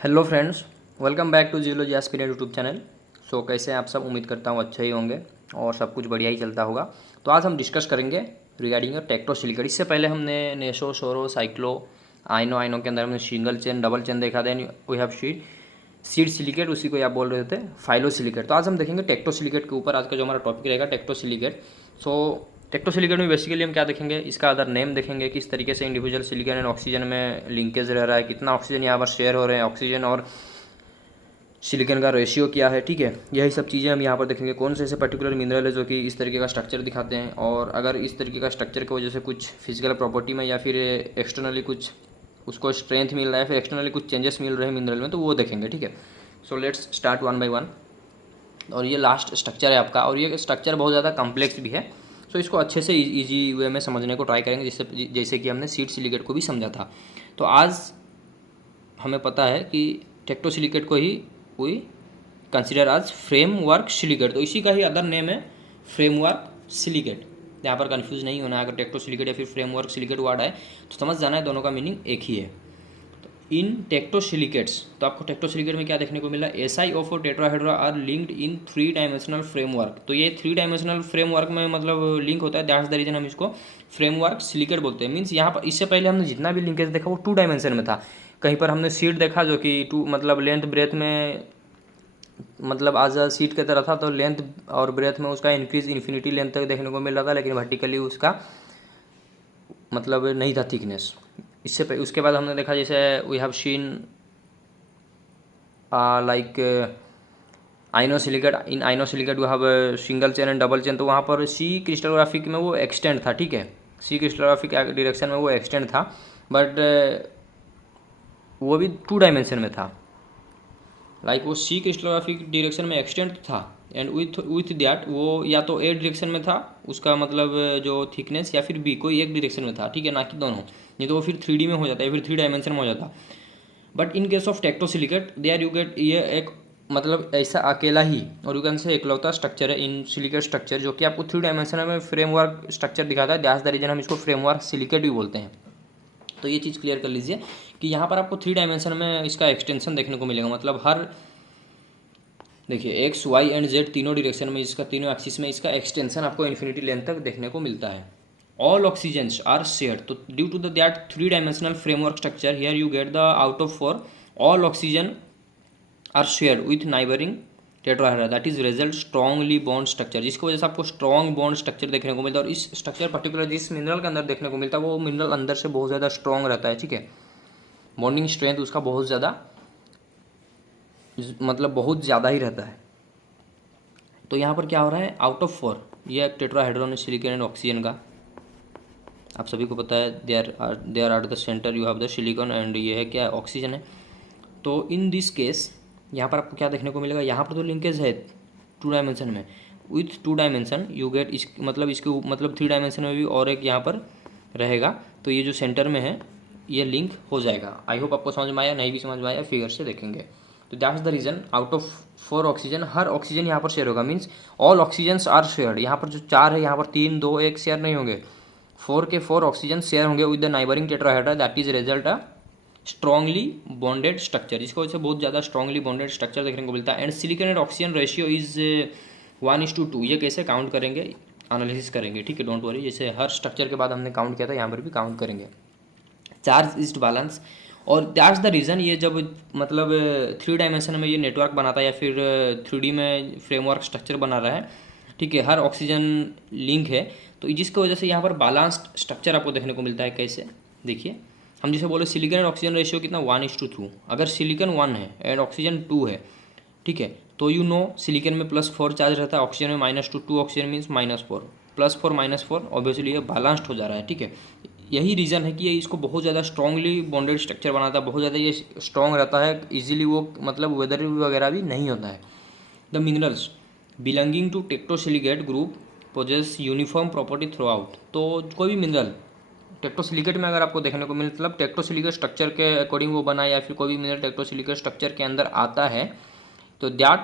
Hello friends, welcome back to geology aspirant YouTube channel. So कैसे हैं आप सब? उम्मीद करता हूँ अच्छे ही होंगे और सब कुछ बढ़िया ही चलता होगा। तो आज हम डिस्कस करेंगे रिगार्डिंग टेक्टोसिलिकेट। इससे पहले हमने नेसो, सोरो, साइक्लो, आइनो के अंदर हमने सिंगल चेन, डबल चेन देखा। Then we have sheet silicate, उसी को आप बोल रहे थे फाइलोसिलिकेट। तो आज हम देखेंगे टेक्टोसिलिकेट के ऊपर। आज का जो हमारा टॉपिक रहेगा टेक्टोसिलिकेट। सो टेक्टोसिलिकेट में बेसिकली हम क्या देखेंगे, इसका अदर नेम देखेंगे, किस तरीके से इंडिविजुअल सिलिकॉन एंड ऑक्सीजन में लिंकेज रह रहा है, कितना ऑक्सीजन यहाँ पर शेयर हो रहे हैं, ऑक्सीजन और सिलिकॉन का रेशियो क्या है। ठीक है, यही सब चीज़ें हम यहाँ पर देखेंगे। कौन से ऐसे पर्टिकुलर मिनरल है जो कि इस तरीके का स्ट्रक्चर दिखाते हैं, और अगर इस तरीके का स्ट्रक्चर की वजह से कुछ फिजिकल प्रॉपर्टी में या फिर एक्सटर्नली कुछ उसको स्ट्रेंथ मिल रहा है, फिर एक्सटर्नली कुछ चेंजेस मिल रहे हैं मिनरल में, तो वो देखेंगे। ठीक है, so let's start one by one. और ये लास्ट स्ट्रक्चर है आपका, और ये स्ट्रक्चर बहुत ज़्यादा कॉम्प्लेक्स भी है। सो इसको अच्छे से इजी वे में समझने को ट्राई करेंगे, जैसे कि हमने सीड सिलिकेट को भी समझा था। तो आज हमें पता है कि टेक्टोसिलिकेट को ही वी कंसिडर आज फ्रेमवर्क सिलिकेट। तो इसी का ही अदर नेम है फ्रेमवर्क सिलिकेट। यहाँ पर कंफ्यूज नहीं होना है, अगर टेक्टोसिलिकेट या फिर फ्रेमवर्क सिलिकेट वर्ड है तो समझ जाना है, दोनों का मीनिंग एक ही है। इन टेक्टोसिलिकेट्स, तो आपको टेक्टोसिलिकेट में क्या देखने को मिला, SiO4 tetrahedra are linked in 3 dimensional framework. तो ये 3 डायमेंशनल फ्रेमवर्क में मतलब लिंक होता है, दैट्स द रीजन हम इसको फ्रेमवर्क सिलिकेट बोलते हैं। मीन्स यहाँ पर इससे पहले हमने जितना भी लिंकेज देखा वो 2 डायमेंशन में था। कहीं पर हमने सीट देखा जो कि 2 मतलब लेंथ ब्रेथ में मतलब आज सीट की तरह था, तो लेंथ और ब्रेथ में उसका इंक्रीज इन्फिनिटी लेंथ तक देखने को मिल रहा था, लेकिन वर्टिकली उसका मतलब नहीं था थिकनेस। इससे उसके बाद हमने देखा जैसे we have seen like inosilicate. In inosilicate we have single chain and double chain. तो वहाँ पर सी क्रिस्टलोग्राफिक में वो एक्सटेंड था। ठीक है, सी क्रिस्टलोग्राफिक डायरेक्शन में वो एक्सटेंड था, बट वो भी 2 डायमेंशन में था। लाइक वो सी क्रिस्टलोग्राफिक डायरेक्शन में एक्सटेंड था, एंड विथ दैट वो या तो ए डायरेक्शन में था उसका मतलब जो थिकनेस, या फिर बी कोई एक डायरेक्शन में था। ठीक है, ना कि दोनों, नहीं तो वो फिर 3D में हो जाता है, फिर 3 डायमेंशन में हो जाता। But in case of tectosilicate there you get, ये एक मतलब ऐसा अकेला ही और यू कैन से एकलौता स्ट्रक्चर है इन सिलिकेट स्ट्रक्चर, जो कि आपको 3 डायमेंशन में फ्रेमवर्क स्ट्रक्चर दिखाता है। दैट्स द रीजन हम इसको फ्रेमवर्क सिलिकेट भी बोलते हैं। तो ये चीज़ क्लियर कर लीजिए कि यहाँ पर आपको 3 डायमेंशन में इसका एक्सटेंशन देखने को मिलेगा। मतलब हर देखिए एक्स, वाई एंड जेड तीनों डायरेक्शन में इसका, तीनों एक्सिस में इसका एक्सटेंशन आपको इन्फिनिटी लेंथ तक देखने को मिलता है। All oxygens are shared. तो due to that 3 dimensional framework structure, here you get the out of 4 all oxygen are shared with neighbouring tetrahedra, that is result strongly bond structure, जिसकी वजह से आपको स्ट्रॉन्ग बॉन्ड स्ट्रक्चर देखने को मिलता है। और इस स्ट्रक्चर पर्टिकुलर जिस मिनरल के अंदर देखने को मिलता है वो मिनरल अंदर से बहुत ज़्यादा स्ट्रॉन्ग रहता है। ठीक है, बॉन्डिंग स्ट्रेंथ उसका बहुत ज़्यादा मतलब बहुत ज़्यादा ही रहता है। तो यहाँ पर क्या हो रहा है, आउट ऑफ 4 ये टेट्राहेड्रॉन सिलिकॉन एंड ऑक्सीजन का आप सभी को पता है, there are the centre you have the silicon and ये है क्या, ऑक्सीजन है। तो इन दिस केस यहाँ पर आपको क्या देखने को मिलेगा, यहाँ पर तो लिंकेज है 2 डायमेंशन में, विथ 2 डायमेंशन यू गेट इस मतलब इसके मतलब 3 डायमेंशन में भी और एक यहाँ पर रहेगा। तो ये जो सेंटर में है ये लिंक हो जाएगा। आई होप आपको समझ में आया, नहीं भी समझ में आया फिगर से देखेंगे। तो that's the reason out of 4 oxygen, हर ऑक्सीजन यहाँ पर शेयर होगा। Means all oxygens are shared. यहाँ पर जो 4 है यहाँ पर 3, 2, 1 शेयर नहीं होंगे, 4 के 4 ऑक्सीजन शेयर होंगे with the neighbouring tetrahedra, that is result a strongly bonded structure, जिसकी वजह से बहुत ज़्यादा स्ट्रॉन्गली बॉन्डेड स्ट्रक्चर देखने को मिलता है। And silicon and oxygen ratio is 1:2। ये कैसे काउंट करेंगे, एनालिसिस करेंगे। ठीक है, डोंट वरी, जैसे हर स्ट्रक्चर के बाद हमने काउंट किया था यहाँ पर भी काउंट करेंगे। चार्ज इज बैलेंस, और दैट्स द रीज़न ये जब मतलब 3 डायमेंशन में ये नेटवर्क बनाता है या फिर 3D में फ्रेमवर्क स्ट्रक्चर बना रहा है, ठीक है, हर ऑक्सीजन लिंक है, तो जिसकी वजह से यहाँ पर बैलेंस्ड स्ट्रक्चर आपको देखने को मिलता है। कैसे देखिए, हम जैसे बोले सिलिकॉन एंड ऑक्सीजन रेशियो कितना 1:2। अगर सिलिकॉन 1 है एंड ऑक्सीजन 2 है, ठीक है, तो यू नो सिलिकॉन में +4 चार्ज रहता है, ऑक्सीजन में -2 ऑक्सीजन मीन्स -4, +4 -4 ऑब्वियसली ये बैलेंस्ड हो जा रहा है। ठीक है, यही रीज़न है कि ये इसको बहुत ज़्यादा स्ट्रॉन्गली बॉन्डेड स्ट्रक्चर बनाता है, बहुत ज़्यादा ये स्ट्रॉन्ग रहता है, इजीली वो मतलब वेदर वगैरह भी नहीं होता है। The minerals belonging to tectosilicate group possess uniform property throughout. तो कोई भी मिनरल टेक्टोसिलिकेट में अगर आपको देखने को मिले, मतलब टेक्टोसिलिकेट स्ट्रक्चर के अकॉर्डिंग वो बना, या फिर कोई भी मिनरल टेक्टोसिलिकेट स्ट्रक्चर के अंदर आता है, तो that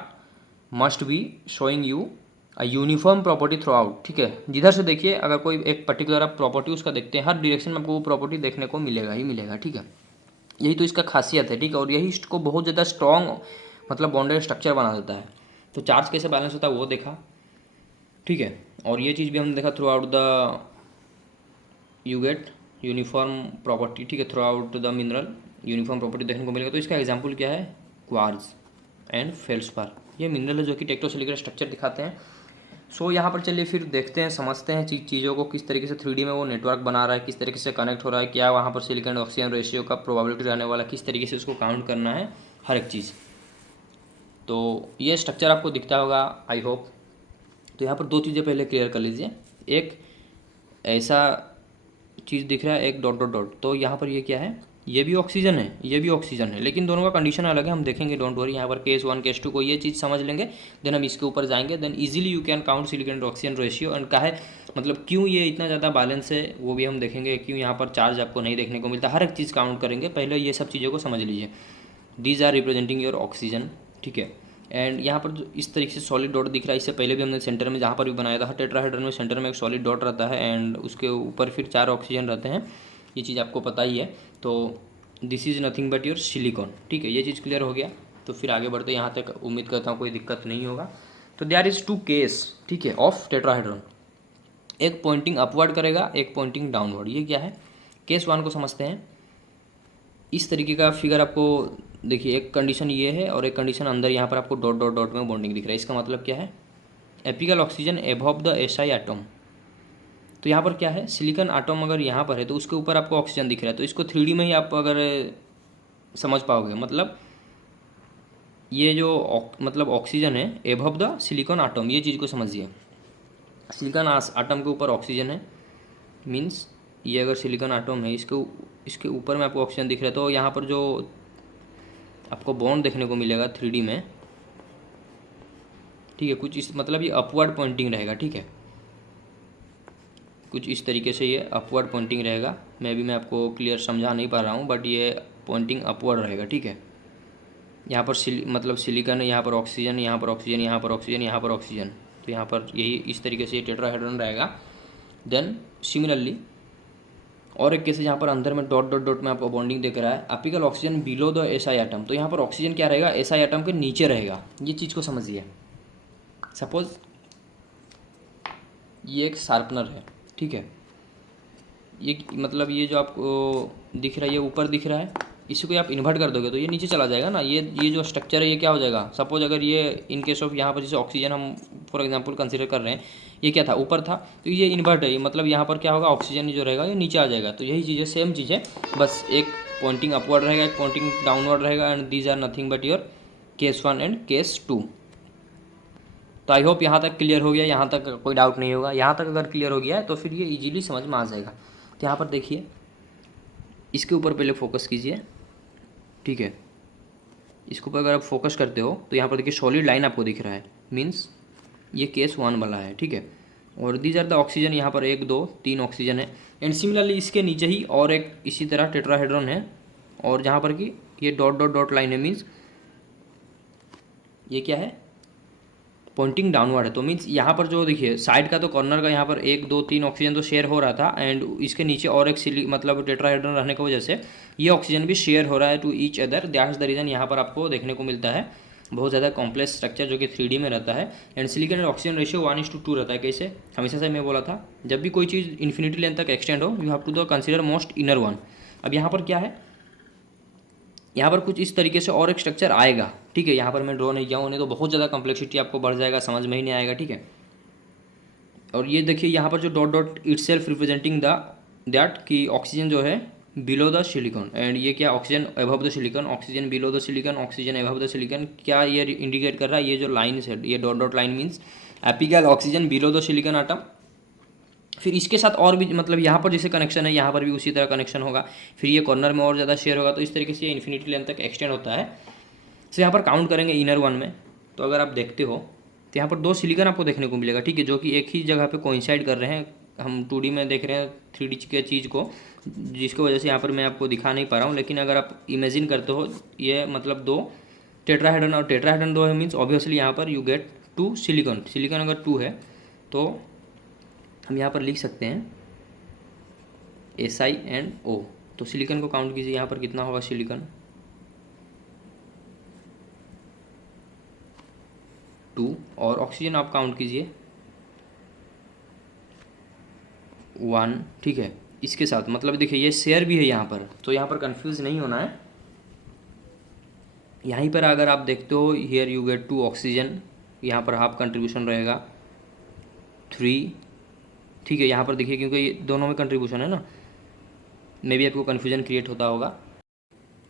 must be showing you a uniform property through out. ठीक है, जिधर से देखिए अगर कोई एक पर्टिकुलर आप प्रॉपर्टी उसका देखते हैं, हर डायरेक्शन में आपको वो प्रॉपर्टी देखने को मिलेगा ही मिलेगा। ठीक है, यही तो इसका खासियत है, ठीक है। और यही इसको बहुत ज़्यादा स्ट्रॉन्ग मतलब बॉन्डेड स्ट्रक्चर बना देता है। तो चार्ज कैसे बैलेंस होता है वो देखा, ठीक है। और ये चीज़ भी हमने देखा through out the you get uniform property, ठीक है। Through out the mineral uniform property देखने को मिलेगा। तो इसका एग्जाम्पल क्या है, क्वार्ट्ज एंड फेल्सपार, ये मिनरल है जो कि टेक्टोसिलिकल स्ट्रक्चर दिखाते हैं। सो यहाँ पर चलिए फिर देखते हैं, समझते हैं चीज़ों को, किस तरीके से 3D में वो नेटवर्क बना रहा है, किस तरीके से कनेक्ट हो रहा है, क्या वहाँ पर सिलिकॉन ऑक्सीजन रेशियो का प्रोबेबिलिटी रहने वाला, किस तरीके से उसको काउंट करना है, हर एक चीज़। तो ये स्ट्रक्चर आपको दिखता होगा आई होप। तो यहाँ पर दो चीज़ें पहले क्लियर कर लीजिए। एक ऐसा चीज़ दिख रहा है, एक डॉट डॉट डॉट, तो यहाँ पर ये क्या है, ये भी ऑक्सीजन है, ये भी ऑक्सीजन है, लेकिन दोनों का कंडीशन अलग है, हम देखेंगे, डोंट वरी। यहाँ पर केस 1 केस 2 को ये चीज़ समझ लेंगे, देन हम इसके ऊपर जाएंगे, then easily you can count silicon oxygen ratio and का है मतलब क्यों ये इतना ज़्यादा बैलेंस है, वो भी हम देखेंगे, क्यों यहाँ पर चार्ज आपको नहीं देखने को मिलता, हर एक चीज़ काउंट करेंगे। पहले ये सब चीज़ों को समझ लीजिए। These are representing your oxygen, ठीक है। एंड यहाँ पर जो इस तरीके से सॉलिड डॉट दिख रहा है, इससे पहले भी हमने सेंटर में जहाँ पर भी बनाया था टेट्राहेड्रल में, सेंटर में एक सॉलिड डॉट रहता है एंड उसके ऊपर फिर 4 ऑक्सीजन रहते हैं, ये चीज़ आपको पता ही है। तो this is nothing but your silicon, ठीक है। ये चीज़ क्लियर हो गया। तो फिर आगे बढ़ते यहाँ तक, उम्मीद करता हूँ कोई दिक्कत नहीं होगा। तो देयर इज़ 2 केस, ठीक है, ऑफ टेट्राहेड्रॉन, एक पॉइंटिंग अपवर्ड करेगा, एक पॉइंटिंग डाउनवर्ड। ये क्या है, केस 1 को समझते हैं। इस तरीके का फिगर आपको देखिए, एक कंडीशन ये है और एक कंडीशन अंदर यहाँ पर आपको डॉट डॉट डॉट में बॉन्डिंग दिख रहा है। इसका मतलब क्या है, apical oxygen above the SI atom. तो यहाँ पर क्या है, सिलिकॉन एटम अगर यहाँ पर है तो उसके ऊपर आपको ऑक्सीजन दिख रहा है। तो इसको 3D में ही आप अगर समझ पाओगे, मतलब ये जो मतलब ऑक्सीजन है एबव द सिलिकॉन एटम, ये चीज़ को समझिए। सिलिकॉन एटम के ऊपर ऑक्सीजन है, मीन्स ये अगर सिलिकॉन एटम है, इसके ऊपर में आपको ऑक्सीजन दिख रहा है। तो यहाँ पर जो आपको बॉन्ड देखने को मिलेगा 3D में, ठीक है, कुछ इस मतलब ये अपवर्ड पॉइंटिंग रहेगा, ठीक है, कुछ इस तरीके से ये अपवर्ड पॉइंटिंग रहेगा। मैं आपको क्लियर समझा नहीं पा रहा हूँ, बट ये पॉइंटिंग अपवर्ड रहेगा, ठीक है। यहाँ पर मतलब सिलिकॉन है, यहाँ पर ऑक्सीजन, यहाँ पर ऑक्सीजन, यहाँ पर ऑक्सीजन, यहाँ पर ऑक्सीजन, तो यहाँ पर यही इस तरीके से ये टेट्राहेड्रॉन रहेगा। देन सिमिलरली और एक केस यहाँ पर अंदर में डॉट डॉट डॉट में आपको बॉन्डिंग देख रहा है, apical oxygen below the SI atom. तो यहाँ पर ऑक्सीजन क्या रहेगा, SI एटम के नीचे रहेगा। ये चीज़ को समझिए। सपोज ये एक शार्पनर है, ठीक है, ये मतलब ये जो आपको दिख रहा है, ये ऊपर दिख रहा है, इसी को आप इन्वर्ट कर दोगे तो ये नीचे चला जाएगा ना। ये जो स्ट्रक्चर है ये क्या हो जाएगा, सपोज अगर ये इन केस ऑफ यहाँ पर जैसे ऑक्सीजन हम फॉर एग्जांपल कंसीडर कर रहे हैं, ये क्या था, ऊपर था, तो ये इन्वर्ट है, मतलब यहाँ पर क्या होगा, ऑक्सीजन जो रहेगा ये नीचे आ जाएगा। तो यही चीज़ है, सेम चीज़ है, बस एक पॉइंटिंग अपवर्ड रहेगा, एक पॉइंटिंग डाउनवर्ड रहेगा। And these are nothing but your case 1 and case 2। तो आई होप यहाँ तक क्लियर हो गया, यहाँ तक कोई डाउट नहीं होगा। यहाँ तक अगर क्लियर हो गया है तो फिर ये इजीली समझ में आ जाएगा। तो यहाँ पर देखिए, इसके ऊपर पहले फोकस कीजिए, ठीक है। इसके ऊपर अगर आप फोकस करते हो तो यहाँ पर देखिए सॉलिड लाइन आपको दिख रहा है, मीन्स ये केस 1 वाला है, ठीक है। और दीज आर द ऑक्सीजन, यहाँ पर 1 2 3 ऑक्सीजन है। एंड सिमिलरली इसके नीचे ही और एक इसी तरह टेट्राहेड्रॉन है, और जहाँ पर कि ये डॉट डॉट डॉट लाइन है, मीन्स ये क्या है, पॉइंटिंग डाउनवर्ड है। तो मीन्स यहाँ पर जो देखिए साइड का तो कॉर्नर का यहाँ पर 1 2 3 ऑक्सीजन तो शेयर हो रहा था, एंड इसके नीचे और एक मतलब टेट्राहेड्रॉन रहने की वजह से ये ऑक्सीजन भी शेयर हो रहा है to each other. That's the reason यहाँ पर आपको देखने को मिलता है बहुत ज़्यादा कॉम्प्लेक्स स्ट्रक्चर जो कि 3D में रहता है। And silicon and oxygen ratio 1:2 रहता है। कैसे, हमेशा से मैं बोला था, जब भी कोई चीज़ इन्फिनिटी लेंथ तक एक्सटेंड हो, you have to the consider most inner one. अब यहाँ पर क्या है, यहाँ पर कुछ इस तरीके से और एक स्ट्रक्चर आएगा, ठीक है। यहाँ पर मैं ड्रॉ नहीं किया हूँ, नहीं तो बहुत ज़्यादा कॉम्प्लेक्सिटी आपको बढ़ जाएगा, समझ में ही नहीं आएगा, ठीक है। और ये देखिए यहाँ पर जो dot dot it self representing that कि ऑक्सीजन जो है बिलो द सिलिकॉन, एंड ये क्या, oxygen above the silicon, oxygen below the silicon, oxygen above the silicon. क्या ये इंडिकेट कर रहा है, ये जो लाइन है, ये dot dot line means apical oxygen below the silicon atom. फिर इसके साथ और भी मतलब यहाँ पर जैसे कनेक्शन है, यहाँ पर भी उसी तरह कनेक्शन होगा, फिर ये कॉर्नर में और ज़्यादा शेयर होगा। तो इस तरीके से ये इन्फिनिटी लेंथ तक एक्सटेंड होता है। तो यहाँ पर काउंट करेंगे इनर वन में, तो अगर आप देखते हो तो यहाँ पर 2 सिलिकॉन आपको देखने को मिलेगा, ठीक है, जो कि एक ही जगह पे कोइंसाइड कर रहे हैं। हम 2D में देख रहे हैं 3D के चीज़ को, जिसकी वजह से यहाँ पर मैं आपको दिखा नहीं पा रहा हूँ। लेकिन अगर आप इमेजिन करते हो, ये मतलब 2 टेट्राहेड्रॉन और टेट्राहेड्रॉन 2 है, मीन्स ऑब्वियसली यहाँ पर यू गेट 2 सिलिकॉन। सिलिकॉन अगर 2 है तो हम यहाँ पर लिख सकते हैं SI एंड O, तो सिलिकॉन को काउंट कीजिए, यहाँ पर कितना होगा सिलिकॉन 2, और ऑक्सीजन आप काउंट कीजिए 1, ठीक है। इसके साथ मतलब देखिए ये शेयर भी है यहाँ पर, तो यहाँ पर कंफ्यूज नहीं होना है। यहीं पर अगर आप देखते हो हियर यू गेट 2 ऑक्सीजन, यहाँ पर हाफ कंट्रीब्यूशन रहेगा 3, ठीक है। यहाँ पर देखिए क्योंकि ये दोनों में कंट्रीब्यूशन है ना, मे भी आपको कन्फ्यूजन क्रिएट होता होगा।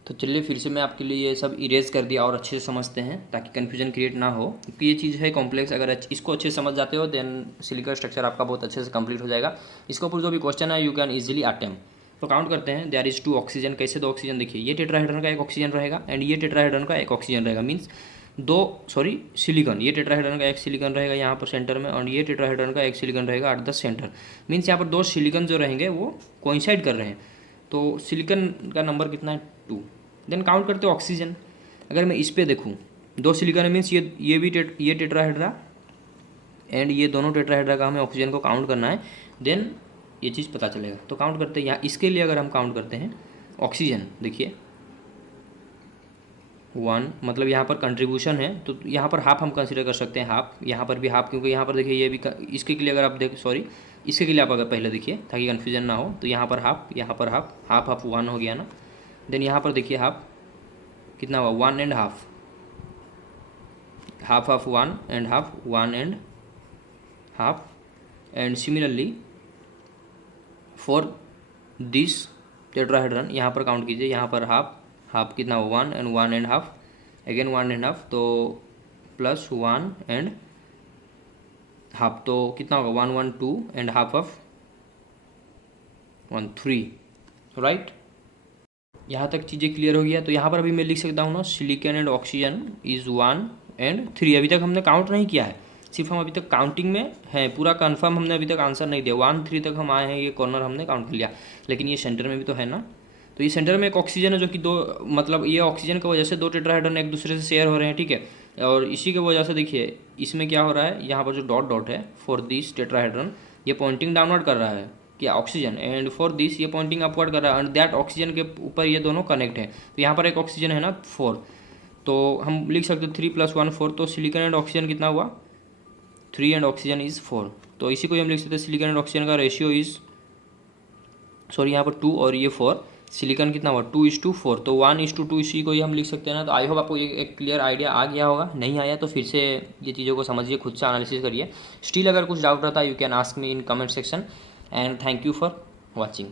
तो चलिए फिर से मैं आपके लिए ये सब इरेज कर दिया और अच्छे से समझते हैं ताकि कन्फ्यूजन क्रिएट ना हो, क्योंकि ये चीज़ है कॉम्प्लेक्स। अगर इसको अच्छे से समझ जाते हो देन सिलिकॉन स्ट्रक्चर आपका बहुत अच्छे से कंप्लीट हो जाएगा। इसके ऊपर जो भी क्वेश्चन है यू कैन इजीली अटेम्प्ट। तो काउंट करते हैं, देयर इज 2 ऑक्सीजन। कैसे 2 ऑक्सीजन, देखिए ये टेट्राहेड्रन का एक ऑक्सीजन रहेगा एंड ये टेट्राहेड्रन का एक ऑक्सीजन रहेगा, मीन्स सिलिकॉन, ये टेट्राहेड्रन का एक सिलिकॉन रहेगा यहाँ पर सेंटर में और ये टेट्राहेड्रन का एक सिलिकॉन रहेगा एट द सेंटर। मीन्स यहाँ पर 2 सिलिकॉन जो रहेंगे वो कोइंसाइड कर रहे हैं, तो सिलिकॉन का नंबर कितना है 2। देन काउंट करते हो ऑक्सीजन। अगर मैं इस पे देखूँ 2 सिलिकॉन मीन्स ये भी ये टेट्राहेड्रा एंड ये दोनों टेट्राहेड्रा का हमें ऑक्सीजन को काउंट करना है, देन ये चीज़ पता चलेगा। तो काउंट करते हैं यहाँ, इसके लिए अगर हम काउंट करते हैं ऑक्सीजन, देखिए 1, मतलब यहाँ पर कंट्रीब्यूशन है तो यहाँ पर हाफ हम कंसिडर कर सकते हैं, हाफ, यहाँ पर भी हाफ, क्योंकि यहाँ पर देखिए ये भी इसके लिए अगर आप इसके लिए आप अगर पहले देखिए ताकि कन्फ्यूजन ना हो, तो यहाँ पर हाफ, यहाँ पर हाफ, हाफ हाफ 1 हो गया ना। देन यहाँ पर देखिए हाफ कितना हुआ 1 and half, half half 1 and half, 1 and half. And similarly for this tetrahedron यहाँ पर काउंट कीजिए, यहाँ पर हाफ, हाफ कितना हुआ 1 and half, again 1 and half, तो प्लस 1 एंड हाफ, तो कितना होगा 1 1 2 एंड हाफ ऑफ 1 3, राइट। यहाँ तक चीज़ें क्लियर हो गया। तो यहाँ पर अभी मैं लिख सकता हूँ ना silicon and oxygen is 1 and 3। अभी तक हमने काउंट नहीं किया है, सिर्फ हम अभी तक काउंटिंग में हैं, पूरा कंफर्म हमने अभी तक आंसर नहीं दिया। 1 3 तक हम आए हैं, ये कॉर्नर हमने काउंट कर लिया, लेकिन ये सेंटर में भी तो है ना। तो ये सेंटर में एक ऑक्सीजन है जो कि 2, मतलब ये ऑक्सीजन की वजह से 2 टेट्राहेड्रन एक दूसरे से शेयर हो रहे हैं, ठीक है। और इसी की वजह से देखिए इसमें क्या हो रहा है, यहाँ पर जो डॉट डॉट है फॉर दिस टेट्राहेड्रन ये पॉइंटिंग डाउनवर्ड कर रहा है क्या ऑक्सीजन, एंड फॉर दिस ये पॉइंटिंग अपवर्ड कर रहा है, एंड दैट ऑक्सीजन के ऊपर ये दोनों कनेक्ट है। तो यहाँ पर एक ऑक्सीजन है ना 4, तो हम लिख सकते हैं 3 + 1 4, तो सिलिकॉन एंड ऑक्सीजन कितना हुआ 3 एंड ऑक्सीजन इज़ 4। तो इसी को हम लिख सकते हैं सिलिकॉन एंड ऑक्सीजन का रेशियो इज़, सॉरी यहाँ पर 2 और ये 4, सिलिकॉन कितना हुआ 2:4, तो 1:2 इसी को ही हम लिख सकते हैं ना। तो आई होप आपको ये एक क्लियर आइडिया आ गया होगा, नहीं आया तो फिर से ये चीज़ों को समझिए, खुद से एनालिसिस करिए। स्टिल अगर कुछ डाउट रहता है you can ask me in comment section, and thank you for watching।